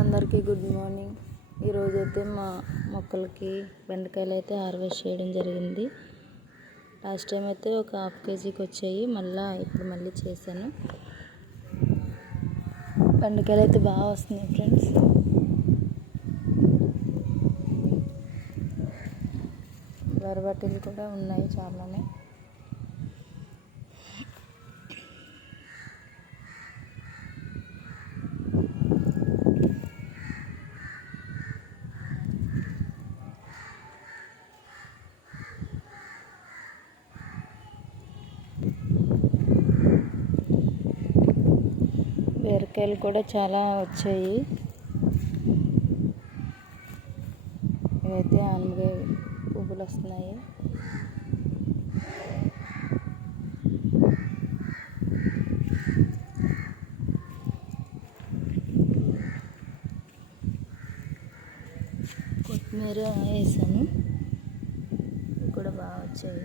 అందరికీ good morning. ఈరోజైతే మా మొక్కలకి బెండకాయలు అయితే హార్వెస్ట్ చేయడం జరిగింది. లాస్ట్ టైం అయితే ఒక ½ కేజీకి వచ్చాయి. ఇప్పుడు చేశాను. బెండకాయలు అయితే బాగా వస్తున్నాయి ఫ్రెండ్స్. బరబట్టలు కూడా ఉన్నాయి చాలానే. బీరకాయలు కూడా చాలా వచ్చాయి. ఇవైతే ఆనమకాయ పువ్వులు వస్తున్నాయి. కొత్తిమీర వేసాను, ఇవి కూడా బాగా వచ్చాయి.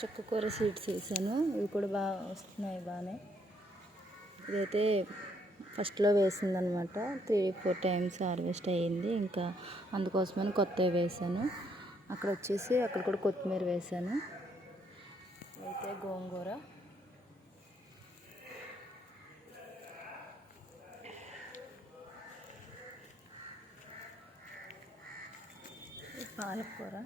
చుక్కకూర సీడ్స్ వేసాను, ఇవి కూడా బాగా వస్తున్నాయి బాగానే. ఇదైతే ఫస్ట్లో వేసిందనమాట. 3-4 టైమ్స్ హార్వెస్ట్ అయ్యింది. ఇంకా అందుకోసమని కొత్తవి వేసాను. అక్కడ కూడా కొత్తిమీర వేసాను. అయితే గోంగూర, పాలకూర,